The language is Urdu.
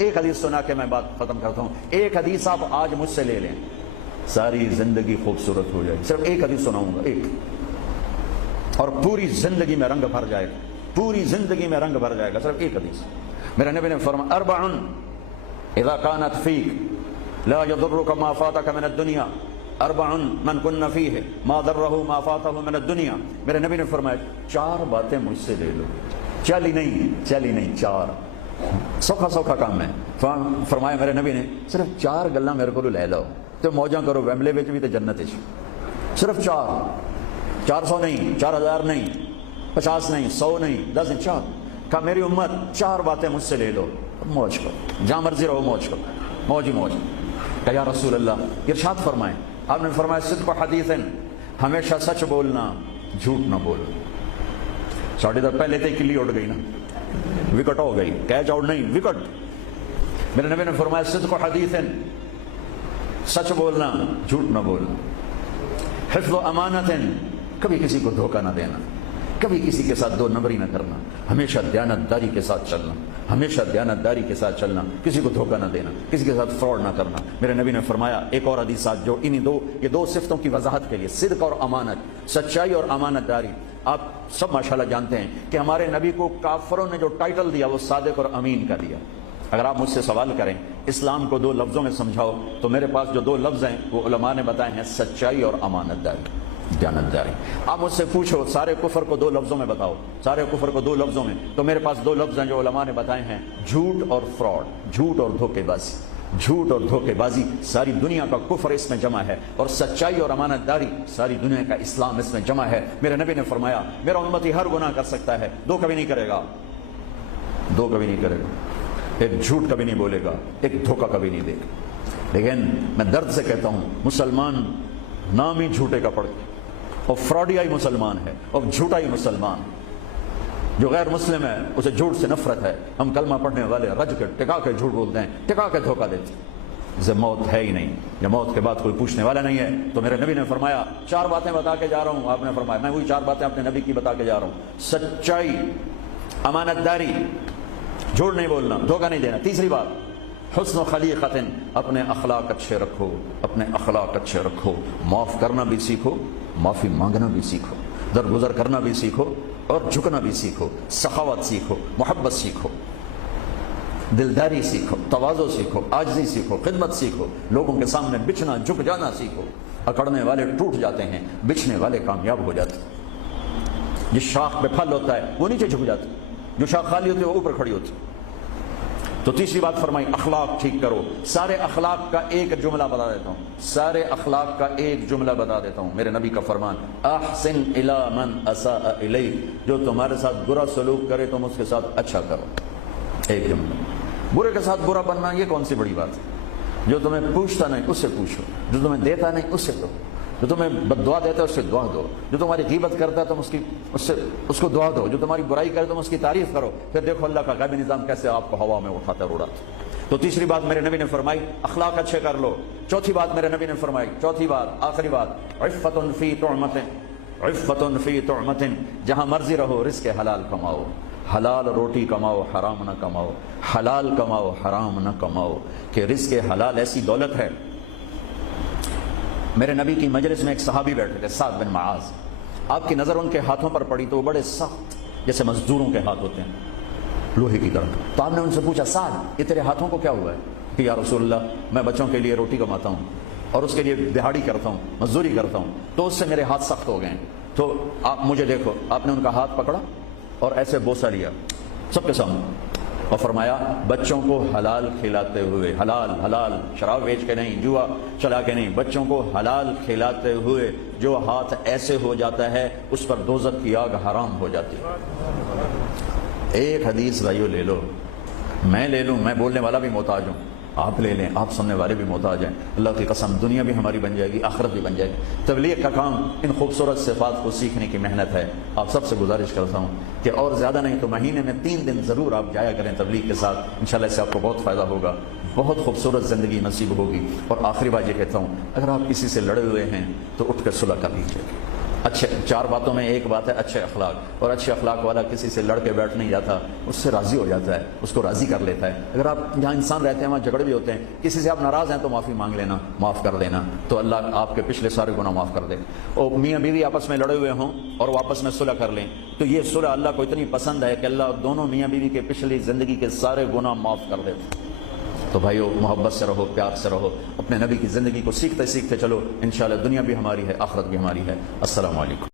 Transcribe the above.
ایک حدیث سنا کے میں بات ختم کرتا ہوں. ایک حدیث آپ آج مجھ سے لے لیں, ساری زندگی خوبصورت ہو جائے گی. صرف ایک حدیث سناؤں گا, ایک, اور پوری زندگی میں رنگ بھر جائے گا, پوری زندگی میں رنگ بھر جائے گا. صرف ایک حدیث. میرے نبی نے فرمایا اربع اذا كانت فيك لا يضرك ما فاتك من الدنيا اربع من كن فيه ما ضره ما فاته من الدنيا. میرے نبی نے فرمایا چار باتیں مجھ سے لے لو. چلی نہیں, چار. سوکھا کام ہے. فرمایا میرے نبی نے صرف چار گلاں میرے کو لے لو تو موجاں کرو ویملے وچ بھی تے جنت وچ. صرف چار, 400 نہیں, 4000 نہیں, 50 نہیں, 100 نہیں, 10 نہیں, 4. کہا میری امت چار باتیں مجھ سے لے لو, موج کرو, جہاں مرضی رہو موج کرو, موج ہی موج. کہ یا رسول اللہ, ارشاد فرمائیں. آپ نے فرمایا صدق حدیث, ہمیشہ سچ بولنا, جھوٹ نہ بولنا. ساڑھے در پہلے تے کلی اڑ گئی نا, وکٹ ہو گئی, کیچ آؤٹ نہیں, وکٹ. میرے نبی نے فرمایا صدق حدیث, سچ بولنا, جھوٹ نہ بولنا. حفظ و امانت, کبھی کسی کو دھوکہ نہ دینا, کبھی کسی کے ساتھ دو نمبری نہ کرنا, ہمیشہ دیانتداری کے ساتھ چلنا, ہمیشہ دیانتداری کے ساتھ چلنا, کسی کو دھوکہ نہ دینا, کسی کے ساتھ فراڈ نہ کرنا. میرے نبی نے فرمایا ایک اور حدیث جو یہ دو صفتوں کی وضاحت کے لیے, صدق اور امانت, سچائی اور امانت داری. آپ سب ماشاءاللہ جانتے ہیں کہ ہمارے نبی کو کافروں نے جو ٹائٹل دیا وہ صادق اور امین کا دیا. اگر آپ مجھ سے سوال کریں اسلام کو دو لفظوں میں سمجھاؤ تو میرے پاس جو دو لفظ ہیں وہ علماء نے بتائے ہیں, سچائی اور امانت داری, دیانتداری. آپ مجھ سے پوچھو سارے کفر کو دو لفظوں میں بتاؤ, سارے کفر کو دو لفظوں میں, تو میرے پاس دو لفظ ہیں جو علماء نے بتائے ہیں, جھوٹ اور فراڈ, جھوٹ اور دھوکے بازی. جھوٹ اور دھوکے بازی ساری دنیا کا کفر اس میں جمع ہے, اور سچائی اور امانت داری ساری دنیا کا اسلام اس میں جمع ہے. میرے نبی نے فرمایا میرا امتی ہر گناہ کر سکتا ہے, دو کبھی نہیں کرے گا, دو کبھی نہیں کرے گا. ایک جھوٹ کبھی نہیں بولے گا, ایک دھوکہ کبھی نہیں دے گا. لیکن میں درد سے کہتا ہوں مسلمان نام ہی جھوٹے کا پڑ کے, اور فراڈیا ہی مسلمان ہے, اور جھوٹا ہی مسلمان. جو غیر مسلم ہے اسے جھوٹ سے نفرت ہے. ہم کلمہ پڑھنے والے رج کے ٹکا کے جھوٹ بولتے ہیں, ٹکا کے دھوکہ دیتے ہیں. جب موت ہے ہی نہیں, جب موت کے بعد کوئی پوچھنے والا نہیں ہے, تو میرے نبی نے فرمایا چار باتیں بتا کے جا رہا ہوں. آپ نے فرمایا میں وہی چار باتیں اپنے نبی کی بتا کے جا رہا ہوں, سچائی, امانت داری, جھوٹ نہیں بولنا, دھوکہ نہیں دینا. تیسری بات حسن و خلیقت, اپنے اخلاق اچھے رکھو, اپنے اخلاق اچھے رکھو. معاف کرنا بھی سیکھو, معافی مانگنا بھی سیکھو, درگزر کرنا بھی سیکھو, اور جھکنا بھی سیکھو. سخاوت سیکھو, محبت سیکھو, دلداری سیکھو, تواضع سیکھو, عاجزی سیکھو, خدمت سیکھو. لوگوں کے سامنے بچھنا, جھک جانا سیکھو. اکڑنے والے ٹوٹ جاتے ہیں, بچھنے والے کامیاب ہو جاتے ہیں. جس شاخ پہ پھل ہوتا ہے وہ نیچے جھک جاتے, جو شاخ خالی ہوتی ہے وہ اوپر کھڑی ہوتی. تو تیسری بات فرمائی اخلاق ٹھیک کرو. سارے اخلاق کا ایک جملہ بتا دیتا ہوں, سارے اخلاق کا ایک جملہ بتا دیتا ہوں. میرے نبی کا فرمان احسن الی من اساء الیک, جو تمہارے ساتھ برا سلوک کرے تم اس کے ساتھ اچھا کرو. ایک جملہ. برے کے ساتھ برا بننا یہ کون سی بڑی بات ہے؟ جو تمہیں پوچھتا نہیں اس سے پوچھو, جو تمہیں دیتا نہیں اس سے دو, جو تمہیں بد دعا دیتا ہے اس سے دعا دو, جو تمہاری غیبت کرتا ہے تم اس کو دعا دو, جو تمہاری برائی کرے تم اس کی تعریف کرو. پھر دیکھو اللہ کا غیبی نظام کیسے آپ کو ہوا میں اٹھاتا ہے, اڑاتا. تو تیسری بات میرے نبی نے فرمائی اخلاق اچھے کر لو. چوتھی بات میرے نبی نے فرمائی, چوتھی بات, آخری بات, عفت فی طعمۃ, عفت فی طعمۃ, جہاں مرضی رہو رزق حلال کماؤ. حلال روٹی کماؤ, حرام نہ کماؤ. حلال کماؤ, حرام نہ کماؤ. کہ رزق حلال ایسی دولت ہے. میرے نبی کی مجلس میں ایک صحابی بیٹھے تھے, سعد بن معاذ. آپ کی نظر ان کے ہاتھوں پر پڑی تو وہ بڑے سخت, جیسے مزدوروں کے ہاتھ ہوتے ہیں, لوہے کی طرح. تو آپ نے ان سے پوچھا سعد یہ تیرے ہاتھوں کو کیا ہوا ہے؟ کہ یا رسول اللہ میں بچوں کے لیے روٹی کماتا ہوں اور اس کے لیے دہاڑی کرتا ہوں, مزدوری کرتا ہوں, تو اس سے میرے ہاتھ سخت ہو گئے ہیں. تو آپ مجھے دیکھو. آپ نے ان کا ہاتھ پکڑا اور ایسے بوسہ لیا سب کے سامنے, اور فرمایا بچوں کو حلال کھلاتے ہوئے, حلال حلال, شراب بیچ کے نہیں, جوا چلا کے نہیں, بچوں کو حلال کھلاتے ہوئے جو ہاتھ ایسے ہو جاتا ہے اس پر دوزخ کی آگ حرام ہو جاتی ہے. ایک حدیث بھائیو لے لو, میں لے لوں, میں بولنے والا بھی محتاج ہوں, آپ لے لیں, آپ سننے والے بھی محتاج ہیں. اللہ کی قسم دنیا بھی ہماری بن جائے گی, آخرت بھی بن جائے گی. تبلیغ کا کام ان خوبصورت صفات کو سیکھنے کی محنت ہے. آپ سب سے گزارش کرتا ہوں کہ اور زیادہ نہیں تو مہینے میں 3 دن ضرور آپ جایا کریں تبلیغ کے ساتھ. انشاءاللہ اس سے آپ کو بہت فائدہ ہوگا, بہت خوبصورت زندگی نصیب ہوگی. اور آخری بات یہ کہتا ہوں, اگر آپ کسی سے لڑے ہوئے ہیں تو اٹھ کر صلح کر لیجیے. اچھے 4 باتوں میں ایک بات ہے اچھے اخلاق، اور اچھے اخلاق والا کسی سے لڑ کے بیٹھ نہیں جاتا، اس سے راضی ہو جاتا ہے، اس کو راضی کر لیتا ہے۔ اگر آپ جہاں انسان رہتے ہیں وہاں جھگڑے بھی ہوتے ہیں، کسی سے آپ ناراض ہیں تو معافی مانگ لینا، معاف کر دینا، تو اللہ آپ کے پچھلے سارے گناہ معاف کر دے۔ اور میاں بیوی آپس میں لڑے ہوئے ہوں اور وہ آپس میں صلح کر لیں، تو یہ صلح اللہ کو اتنی پسند ہے کہ اللہ دونوں میاں بیوی کے پچھلی زندگی کے سارے گناہ معاف کر دے۔ تو بھائیو، محبت سے رہو، پیار سے رہو، اپنے نبی کی زندگی کو سیکھتے سیکھتے چلو، انشاءاللہ دنیا بھی ہماری ہے، آخرت بھی ہماری ہے۔ السلام علیکم۔